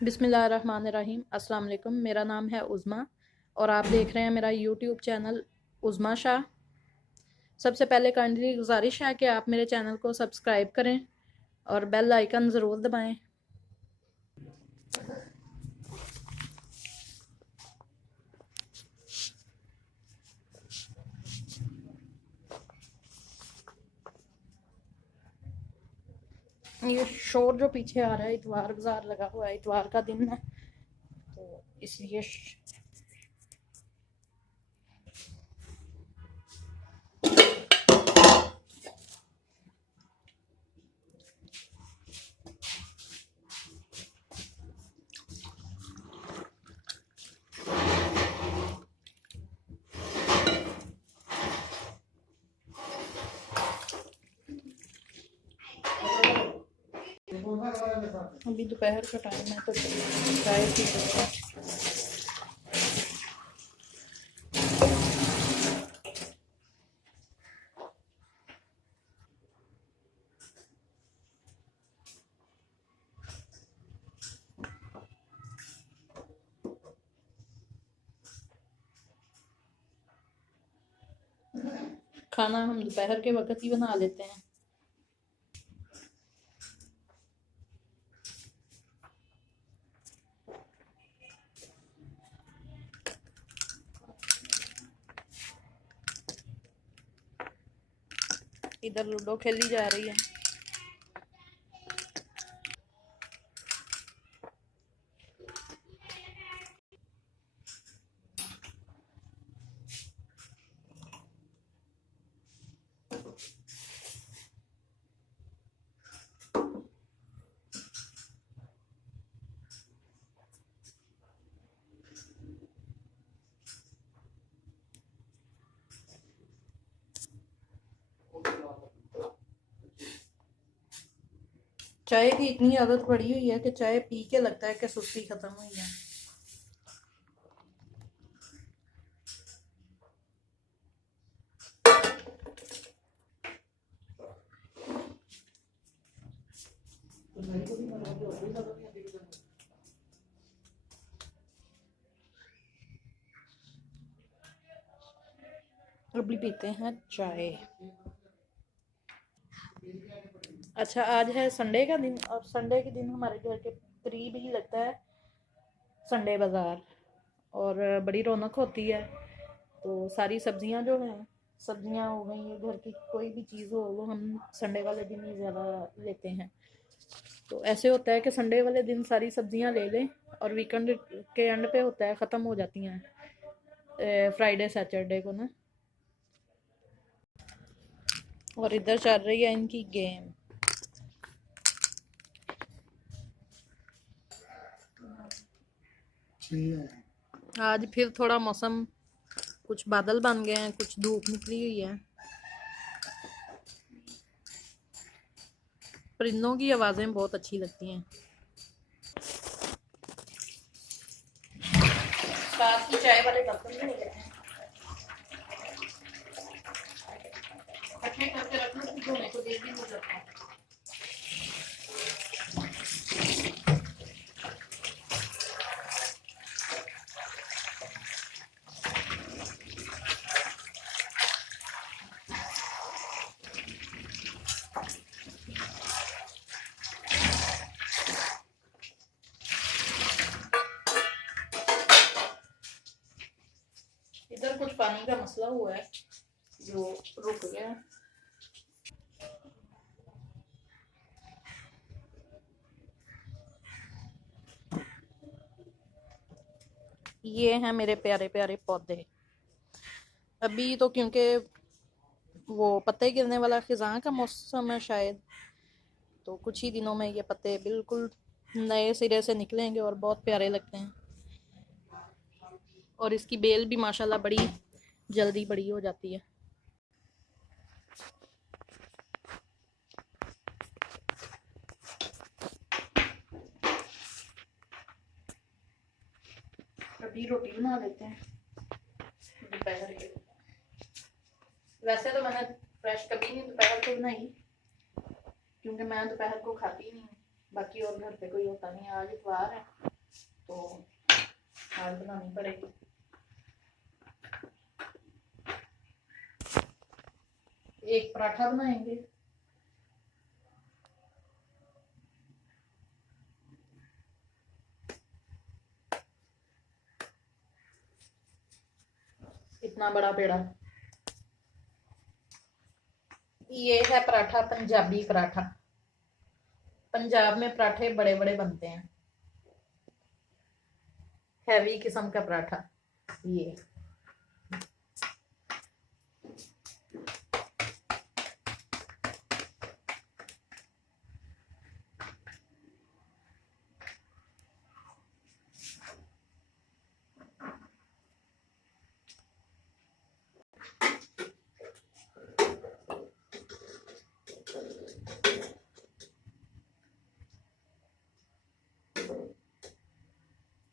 बिस्मिल्लाहिर्रहमानिर्रहीम। अस्सलाम वालेकुम। मेरा नाम है उज़्मा और आप देख रहे हैं मेरा यूट्यूब चैनल उज़्मा शाह। सबसे पहले काइंडली गुजारिश है कि आप मेरे चैनल को सब्सक्राइब करें और बेल आइकन ज़रूर दबाएं। ये शोर जो पीछे आ रहा है, इतवार बाज़ार लगा हुआ है, इतवार का दिन है तो इसलिए अभी दोपहर का टाइम है तो चाय पी लेते हैं। खाना हम दोपहर के वक्त ही बना लेते हैं। इधर लूडो खेली जा रही है। चाय की इतनी आदत पड़ी हुई है कि चाय पी के लगता है कि सुस्ती खत्म हुई है। अभी पीते हैं चाय। अच्छा, आज है संडे का दिन और संडे के दिन हमारे घर के करीब ही लगता है संडे बाज़ार और बड़ी रौनक होती है। तो सारी सब्जियां जो हैं, सब्जियां हो गई, घर की कोई भी चीज़ हो वो हम संडे वाले दिन ही ज़्यादा लेते हैं। तो ऐसे होता है कि संडे वाले दिन सारी सब्जियां ले लें और वीकेंड के एंड पे होता है, ख़त्म हो जाती हैं फ्राइडे सैटरडे को ना। और इधर चल रही है इनकी गेम। आज फिर थोड़ा मौसम, कुछ बादल बन गए हैं, कुछ धूप निकली हुई है। परिंदों की आवाज़ें बहुत अच्छी लगती हैं। साथ ही चाय वाले बर्तन भी हो गए हैं, इकट्ठे करके रखना तो धोने को देर भी हो जाता है। इधर कुछ पानी का मसला हुआ है जो रुक गया। ये हैं मेरे प्यारे प्यारे पौधे। अभी तो क्योंकि वो पत्ते गिरने वाला खिज़ां का मौसम है शायद, तो कुछ ही दिनों में ये पत्ते बिल्कुल नए सिरे से निकलेंगे और बहुत प्यारे लगते हैं। और इसकी बेल भी माशाल्लाह बड़ी जल्दी बड़ी हो जाती है। अभी रोटी बना लेते हैं दोपहर के। वैसे तो मैंने फ्रेश कभी नहीं दोपहर को बनाई, क्योंकि मैं दोपहर को खाती नहीं हूँ, बाकी और घर पे कोई होता नहीं है। आज इतवार है तो आज बनानी पड़ेगी। एक पराठा बनाएंगे, इतना बड़ा पेड़ा। ये है पराठा, पंजाबी पराठा। पंजाब में पराठे बड़े बड़े बनते हैं, हैवी किस्म का पराठा ये।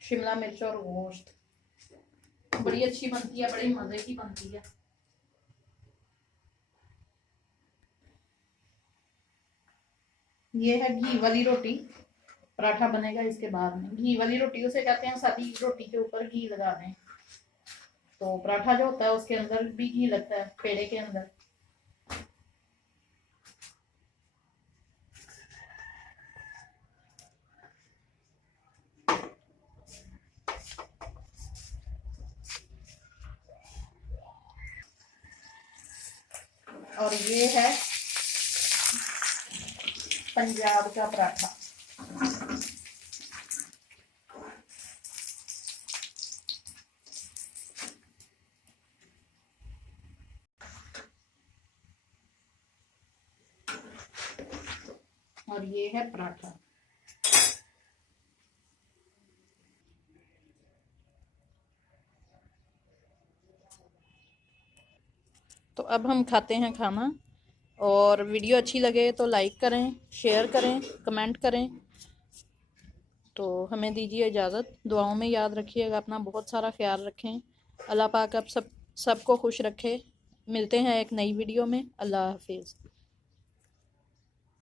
शिमला मिर्च और गोश्त बड़ी अच्छी बनती है, बड़ी मजे की बनती है। ये है घी वाली रोटी, पराठा बनेगा इसके बाद में। घी वाली रोटी उसे कहते हैं सादी रोटी के ऊपर घी लगा दें, तो पराठा जो होता है उसके अंदर भी घी लगता है, पेड़े के अंदर। और ये है पंजाब का पराठा। और ये है पराठा। तो अब हम खाते हैं खाना, और वीडियो अच्छी लगे तो लाइक करें, शेयर करें, कमेंट करें। तो हमें दीजिए इजाज़त। दुआओं में याद रखिएगा अपना, बहुत सारा ख्याल रखें। अल्लाह पाक आप सबको खुश रखे। मिलते हैं एक नई वीडियो में। अल्लाह हाफिज़।